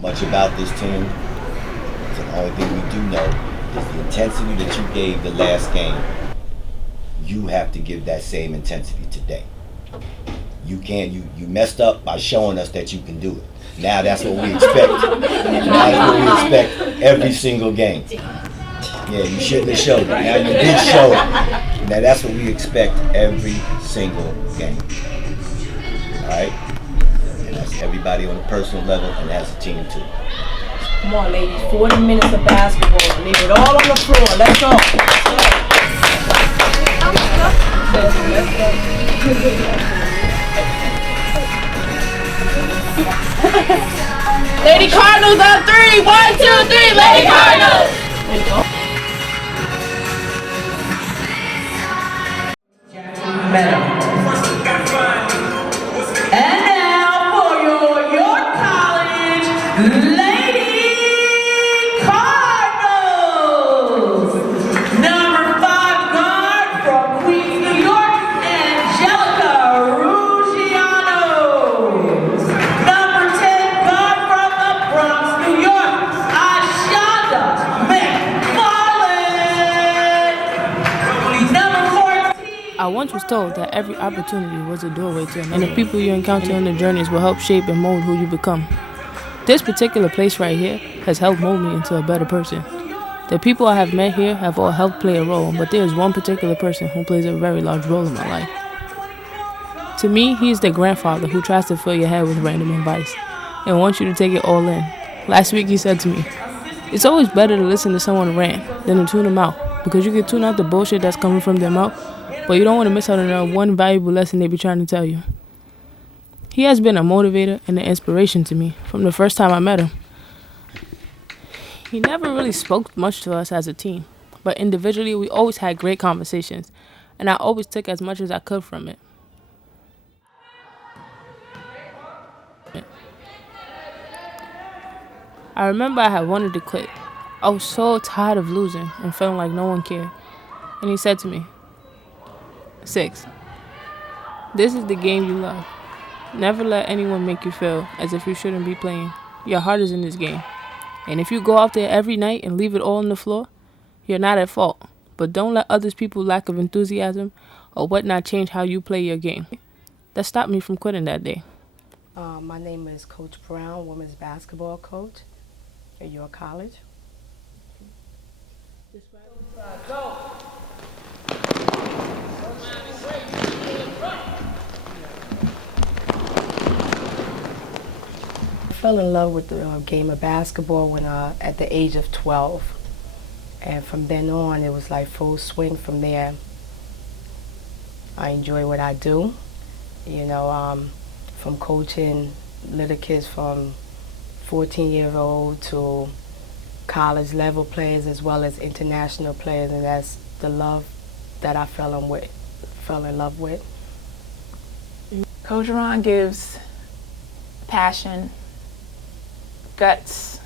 much about this team. So the only thing we do know is the intensity that you gave the last game. You have to give that same intensity today. You can't. You messed up by showing us that you can do it. Now that's what we expect. Now that's what we expect every single game. Yeah, you shouldn't have showed it. Now you did show it. Now that's what we expect every single game. All right? And that's everybody on a personal level and as a team too. Come on, ladies. 40 minutes of basketball. Leave it all on the floor. Let's go. Lady Cardinals on 3. 1, 2, 3. Lady Cardinals. And now for your York College Lady Cardinals. Number 5 guard from Queens, New York, Angelica Ruggiano. Number 10 guard from the Bronx, New York, Ashonda McFarland. Number 14. I once was told that every opportunity was a doorway to another, and the people you encounter on the journeys will help shape and mold who you become. This particular place right here has helped mold me into a better person. The people I have met here have all helped play a role, but there is one particular person who plays a very large role in my life. To me, he is the grandfather who tries to fill your head with random advice and wants you to take it all in. Last week he said to me, "It's always better to listen to someone rant than to tune them out, because you can tune out the bullshit that's coming from their mouth, but you don't want to miss out on that one valuable lesson they be trying to tell you." He has been a motivator and an inspiration to me from the first time I met him. He never really spoke much to us as a team, but individually we always had great conversations, and I always took as much as I could from it. I remember I had wanted to quit. I was so tired of losing and feeling like no one cared. And he said to me, "Six, this is the game you love. Never let anyone make you feel as if you shouldn't be playing. Your heart is in this game. And if you go out there every night and leave it all on the floor, you're not at fault. But don't let others people's lack of enthusiasm or whatnot change how you play your game." That stopped me from quitting that day. My name is Coach Brown, women's basketball coach at York College. Go. I fell in love with the game of basketball when at the age of 12. And from then on, it was like full swing from there. I enjoy what I do, from coaching little kids from 14-year-old to college level players as well as international players, and that's the love that I fell in love with. Coach Ron gives passion, guts,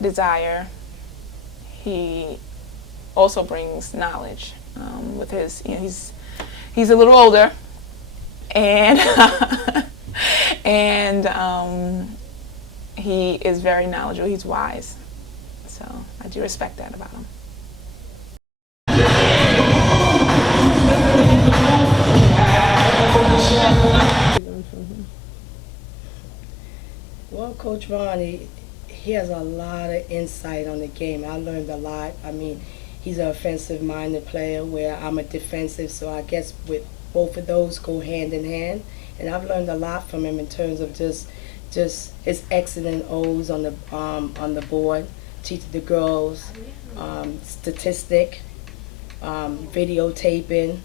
desire. He also brings knowledge with his, he's a little older, and he is very knowledgeable. He's wise, so I do respect that about him. Well, Coach Ron, he has a lot of insight on the game. I learned a lot. I mean, he's an offensive-minded player where I'm a defensive, so I guess with both of those go hand in hand. And I've learned a lot from him in terms of just his X's and O's on the board, teaching the girls statistic, videotaping,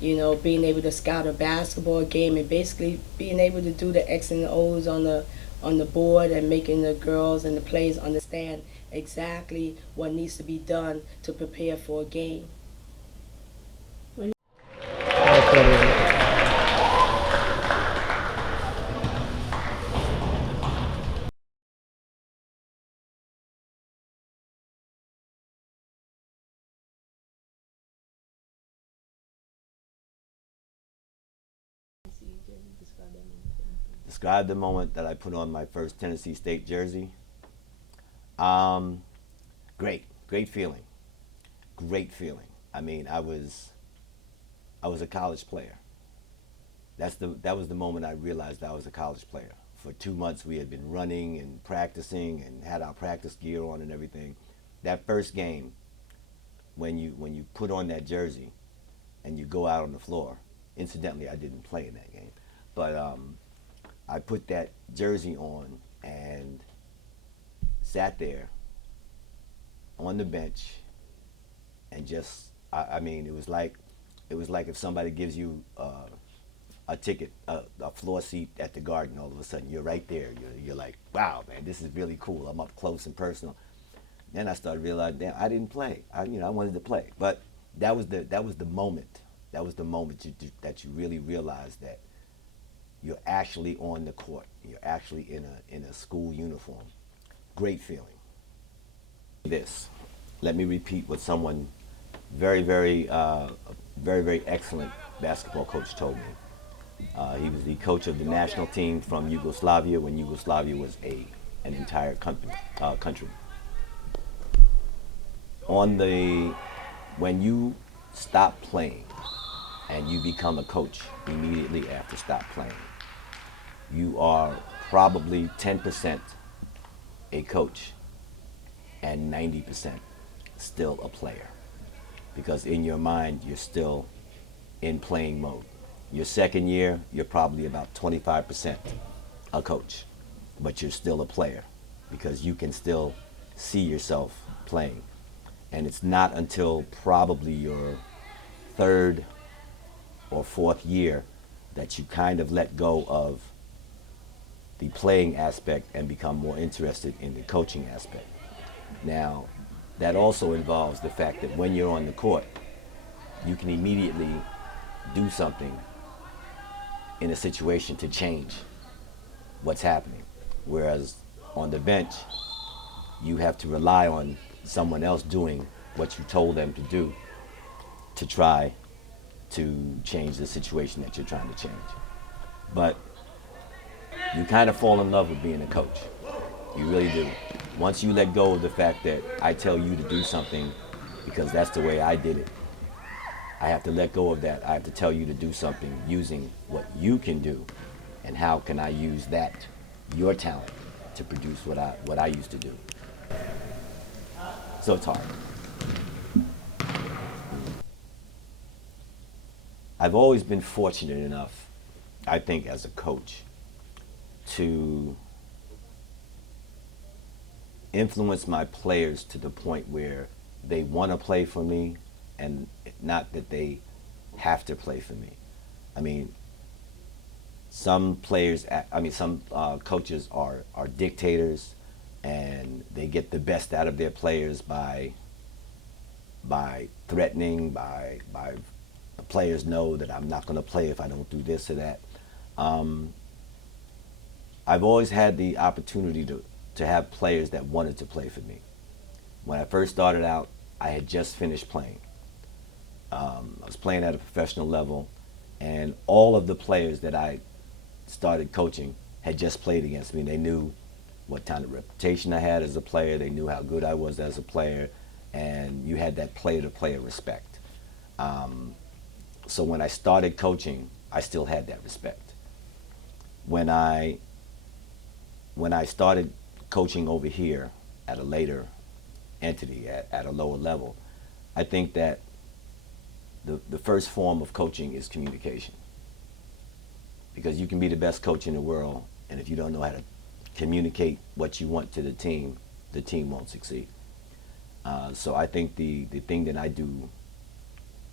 being able to scout a basketball game and basically being able to do the X's and O's on the board and making the girls and the players understand exactly what needs to be done to prepare for a game. Describe the moment that I put on my first Tennessee State jersey. Great feeling. Great feeling. I mean, I was a college player. That was the moment I realized I was a college player. For 2 months we had been running and practicing and had our practice gear on and everything. That first game, when you put on that jersey and you go out on the floor, incidentally I didn't play in that game, but I put that jersey on and sat there on the bench and just, I mean, it was like if somebody gives you a ticket, a floor seat at the Garden. All of a sudden, you're right there. You're like, wow, man, this is really cool. I'm up close and personal. Then I started realizing, damn, I didn't play. I wanted to play, but that was the moment. That was the moment that you really realized that you're actually on the court. You're actually in a school uniform. Great feeling. Let me repeat what someone very, very excellent basketball coach told me. He was the coach of the national team from Yugoslavia when Yugoslavia was an entire country. When you stop playing and you become a coach immediately after stop playing, you are probably 10% a coach and 90% still a player, because in your mind you're still in playing mode. Your second year, you're probably about 25% a coach, but you're still a player because you can still see yourself playing. And it's not until probably your third or fourth year that you kind of let go of the playing aspect and become more interested in the coaching aspect. Now, that also involves the fact that when you're on the court, you can immediately do something in a situation to change what's happening. Whereas on the bench, you have to rely on someone else doing what you told them to do to try to change the situation that you're trying to change. But you kind of fall in love with being a coach. You really do. Once you let go of the fact that I tell you to do something because that's the way I did it, I have to let go of that. I have to tell you to do something using what you can do, and how can I use that, your talent, to produce what I used to do. So it's hard. I've always been fortunate enough, I think, as a coach, to influence my players to the point where they want to play for me, and not that they have to play for me. I mean, some coaches are dictators, and they get the best out of their players by threatening, by the players know that I'm not going to play if I don't do this or that. I've always had the opportunity to have players that wanted to play for me. When I first started out, I had just finished playing. I was playing at a professional level, and all of the players that I started coaching had just played against me. They knew what kind of reputation I had as a player. They knew how good I was as a player, and you had that player-to-player respect. So when I started coaching, I still had that respect. When I started coaching over here at a later entity, at a lower level, I think that the first form of coaching is communication. Because you can be the best coach in the world, and if you don't know how to communicate what you want to the team won't succeed. So I think the thing that I do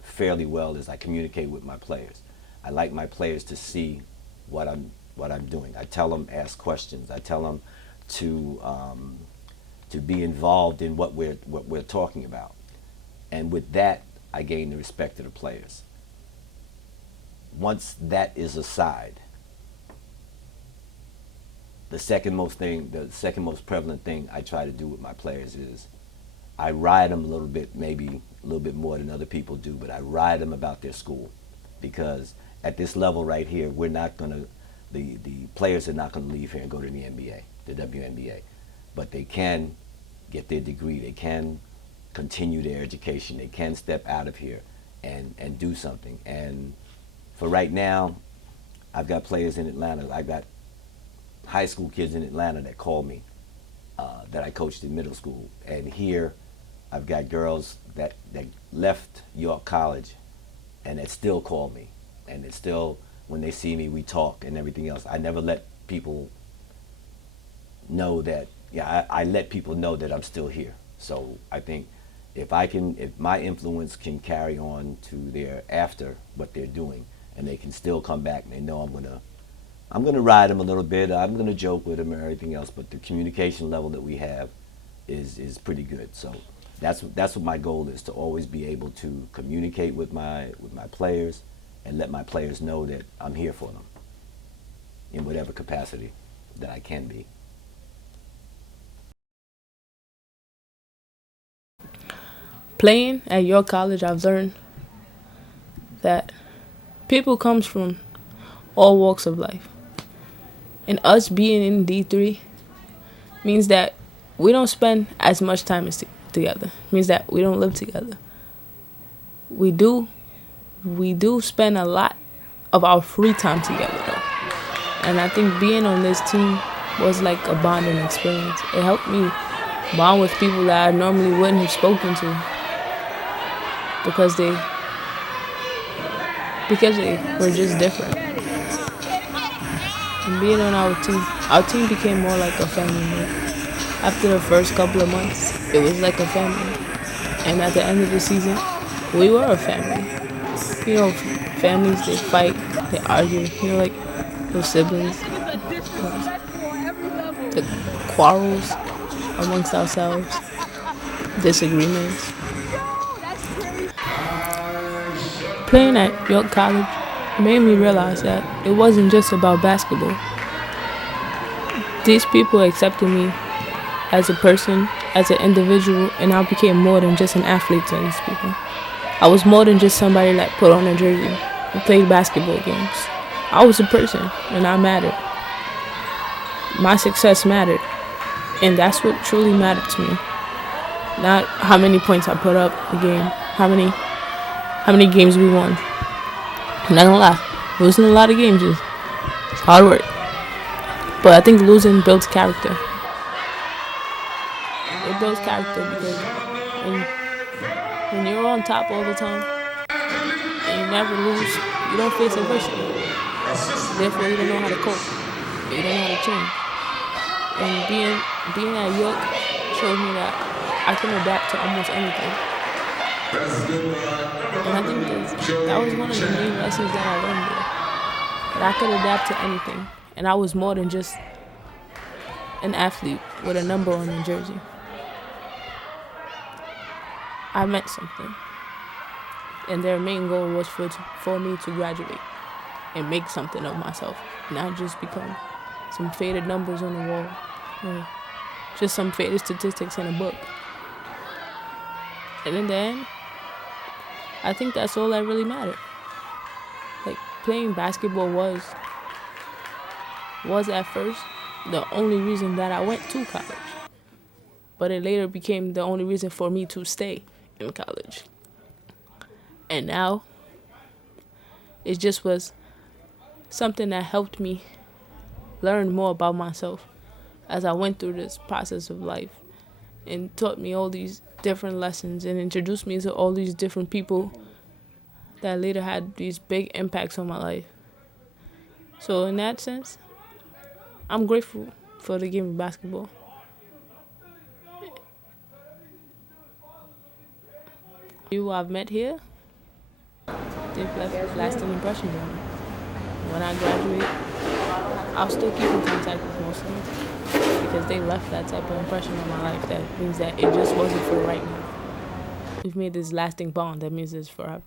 fairly well is I communicate with my players. I like my players to see what I'm doing. I tell them, ask questions. I tell them to be involved in what we're talking about. And with that, I gain the respect of the players. Once that is aside, the second most prevalent thing I try to do with my players is I ride them a little bit, maybe a little bit more than other people do, but I ride them about their school. Because at this level right here, we're not gonna the players are not going to leave here and go to the NBA, the WNBA, but they can get their degree. They can continue their education. They can step out of here and do something. And for right now, I've got players in Atlanta. I've got high school kids in Atlanta that call me that I coached in middle school. And here, I've got girls that left York College and that still call me. And it's still, when they see me, we talk and everything else. I never let people know that, I let people know that I'm still here. So I think if my influence can carry on to their after what they're doing, and they can still come back and they know I'm gonna ride them a little bit, I'm gonna joke with them or everything else, but the communication level that we have is pretty good. So that's what my goal is, to always be able to communicate with my players and let my players know that I'm here for them in whatever capacity that I can be. Playing at York College, I've learned that people comes from all walks of life. And us being in D3 means that we don't spend as much time together. It means that we don't live together. We do spend a lot of our free time together, though. And I think being on this team was like a bonding experience. It helped me bond with people that I normally wouldn't have spoken to because they were just different. And being on our team became more like a family unit. After the first couple of months, it was like a family. And at the end of the season, we were a family. You know, families, they fight, they argue, you know, like those siblings. The quarrels amongst ourselves, disagreements. Playing at York College made me realize that it wasn't just about basketball. These people accepted me as a person, as an individual, and I became more than just an athlete to these people. I was more than just somebody that put on a jersey and played basketball games. I was a person, and I mattered. My success mattered, and that's what truly mattered to me. Not how many points I put up a game, how many games we won. I'm not gonna lie, losing a lot of games is hard work. But I think losing builds character. It builds character because when you're on top all the time and you never lose, you don't face adversity. Therefore, you don't know how to cope. You don't know how to change. And being at York showed me that I can adapt to almost anything. And I think that was one of the main lessons that I learned there. That I could adapt to anything. And I was more than just an athlete with a number on the jersey. I meant something. And their main goal was for me to graduate and make something of myself. Not just become some faded numbers on the wall. Or just some faded statistics in a book. And in the end, I think that's all that really mattered. Like, playing basketball was at first the only reason that I went to college. But it later became the only reason for me to stay in college. And now, it just was something that helped me learn more about myself as I went through this process of life, and taught me all these different lessons and introduced me to all these different people that later had these big impacts on my life. So in that sense, I'm grateful for the game of basketball. People I've met here, they've left lasting impressions on me. When I graduate, I'll still keep in contact with most of them because they left that type of impression on my life. That means that it just wasn't for right now. We've made this lasting bond that means it's forever.